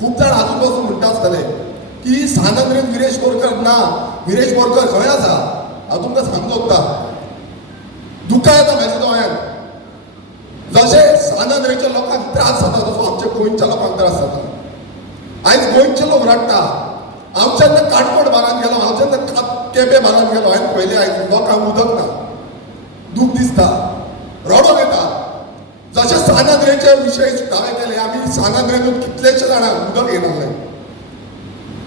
खूप जाण आजून पासून म्हणटा आसतले की सानंद्रेन विरेश बोरकर ना, विरेश बोरकर खंय आसा. हांव तुमकां सांगूंक सोदतां, दुकां येता म्हाज्या दोळ्यांत. जशे सानंद्रेच्या लोकांक त्रास जाता तसो आमच्या गोंयच्या लोकांक त्रास जाता. आयज गोंयचे लोक रडटा. हांव जेन्ना काणकोण भागांत गेलो, हांव जेन्ना केपें भागांत गेलो, हांवें पळयलें आयज लोकांक उदक ना. दूख दिसता, रडोन येता. जशे सानंद्रेचे विशय हांवें केले, आमी सानंद्रेतून कितलेशे जाणांक उदक येनासलें.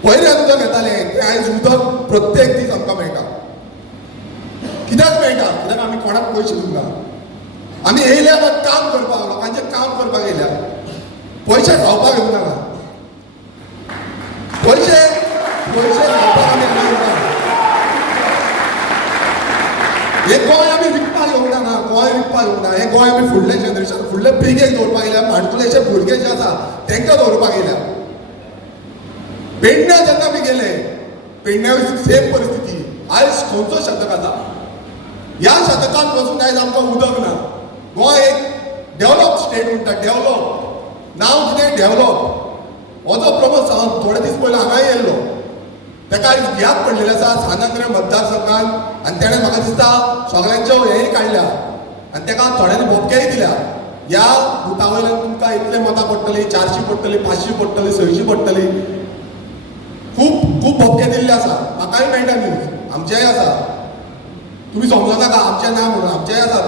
पयल्यान उदक येतालें तें आयज उदक प्रत्येक दीस आमकां मेळटा. कित्याक मेळटा? कित्याक आमी कोणाक पयशे दिवना. आमी येयल्या काम करपाक, लोकांचें काम करपाक येयल्या. पयशे खावपाक येवंक नाका. पयशे खावपाक आमी येवंक ना. हे गोंय आमी विकपाक येवंक ना. गोंय विकपाक येवंक ना. हे गोंय आमी फुडले जनरेशन, फुडले पिळगेक दवरपाक येयल्या. माणकुलेचे भुरगे जे आसा तांकां दवरपाक येयल्या. पेडण्या जेन्ना आमी गेले, पेडण्या सेम परिस्थिती. आयज खंयचो शतक आसा? ह्या शतकांत पासून आयज आमकां उदक ना. गोंय एक डेव्हलप स्टेट म्हणटा. डेव्हलप नांव कितें? डेव्हलप. हो जो प्रमोद सावंत थोडे दीस पयलीं हांगा येयल्लो, ताका आयज भियाक पडलेले आसा सानंद्रे मतदारसंघांत. आनी ताणें म्हाका दिसता सगळ्यांच्यो हेय काडल्या आनी ताका थोड्यांनी बोबकेय दिल्या. ह्या बुथा वयल्यान तुमकां इतले मतां पडटलीं, 400 पडटलीं, 500 पडटलीं, 600 पडटलीं. खूब खूब बोबके दिल्ले आसा. म्हाकाय मेळटा न्यूज, आमचेय आसा. तुमी समजो नाका आमचें ना म्हणून, आमचेय आसा.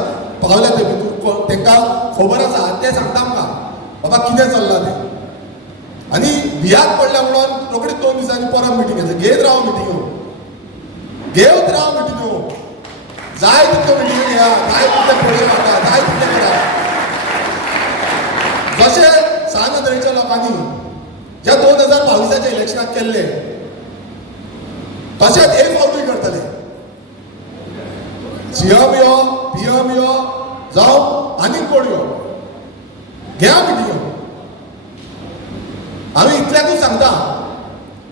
पावल्या ते भितूर तांकां खबर आसा, ते सांगता आमकां बाबा कितें चल्लां तें. आनी भियाक पडल्या म्हणून रोखडीच 2 दिसांनी परत मिटींग घेतली. घेत राव मिटींगो, घेवत राव मिटींगो. जाय तितल्यो मिटींगो घेया, जाय तितले पयशे वाटा, जाय तितले करा. जशे सानंद्रेच्या लोकांनी ज्या 2022च्या इलेक्शनाक केल्ले, तशेंच एक फावटूय करतले. सीएम यो, पीएम यो, जावं आनीक कोण यो, घ्या मिटींगो. आमी इतल्याकूच सांगता,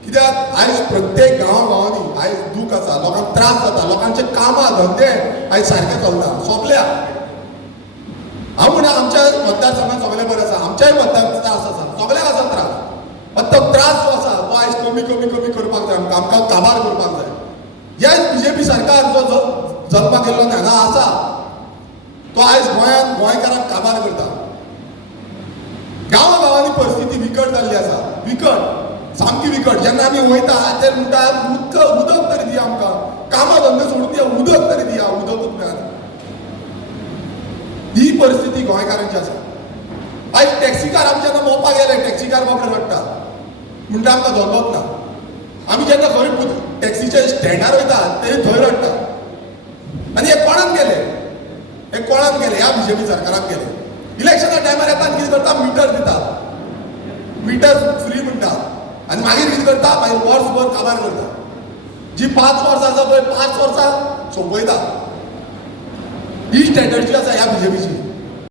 कित्याक आयज प्रत्येक गांवांनी आयज दूख आसा, लोकांक त्रास जाता, लोकांचे कामां धंदे आयज सारके चलना, सोंपल्या. हांव म्हणा आमच्या मतदारसंघात सगळे बरें आसा, आमच्याय मतदार त्रास आसा, सगळ्याक आसा त्रास. पण तो त्रास जो आसा तो आयज कमी कमी कमी करपाक जाय. आमकां काबार करपाक जाय. ह्या बीजेपी सरकार जो जल्माक येयल्लो हांगा आसा, तो आयज गोंयांत गोंयकारांक काबार करता. गांवांनी परिस्थिती विकट जाल्ली आसा, विकट, सामकी विकट. जेन्ना आमी वयता ते म्हणटा उदक तरी दिया आमकां, कामां धंदे सोडून दिया, उदक तरी दिया, उदकूच मेळना. ही परिस्थिती गोंयकारांची आसा. आयज टॅक्सीकार आमचे जेन्ना मोवपाक गेले, टॅक्सीकार बाबडे रडटा, म्हणटा आमकां धंदोच ना. आमी जेन्ना खंय टॅक्सीच्या स्टँडार वयता ते थंय रडटा. आनी हे कोणान केले? हे कोणान केले? ह्या बीजेपी सरकारान केले. इलेक्शना टायमार येता कितें करता? मिटर दिता, मिटर फ्री म्हणटा. आनी मागीर कितें करता? मागीर वर्सभर काबार करता. जी 5 वर्सां आसा पळय, 5 वर्सां सोंपयता. ही स्ट्रॅटर्जी आसा ह्या बीजेपीची.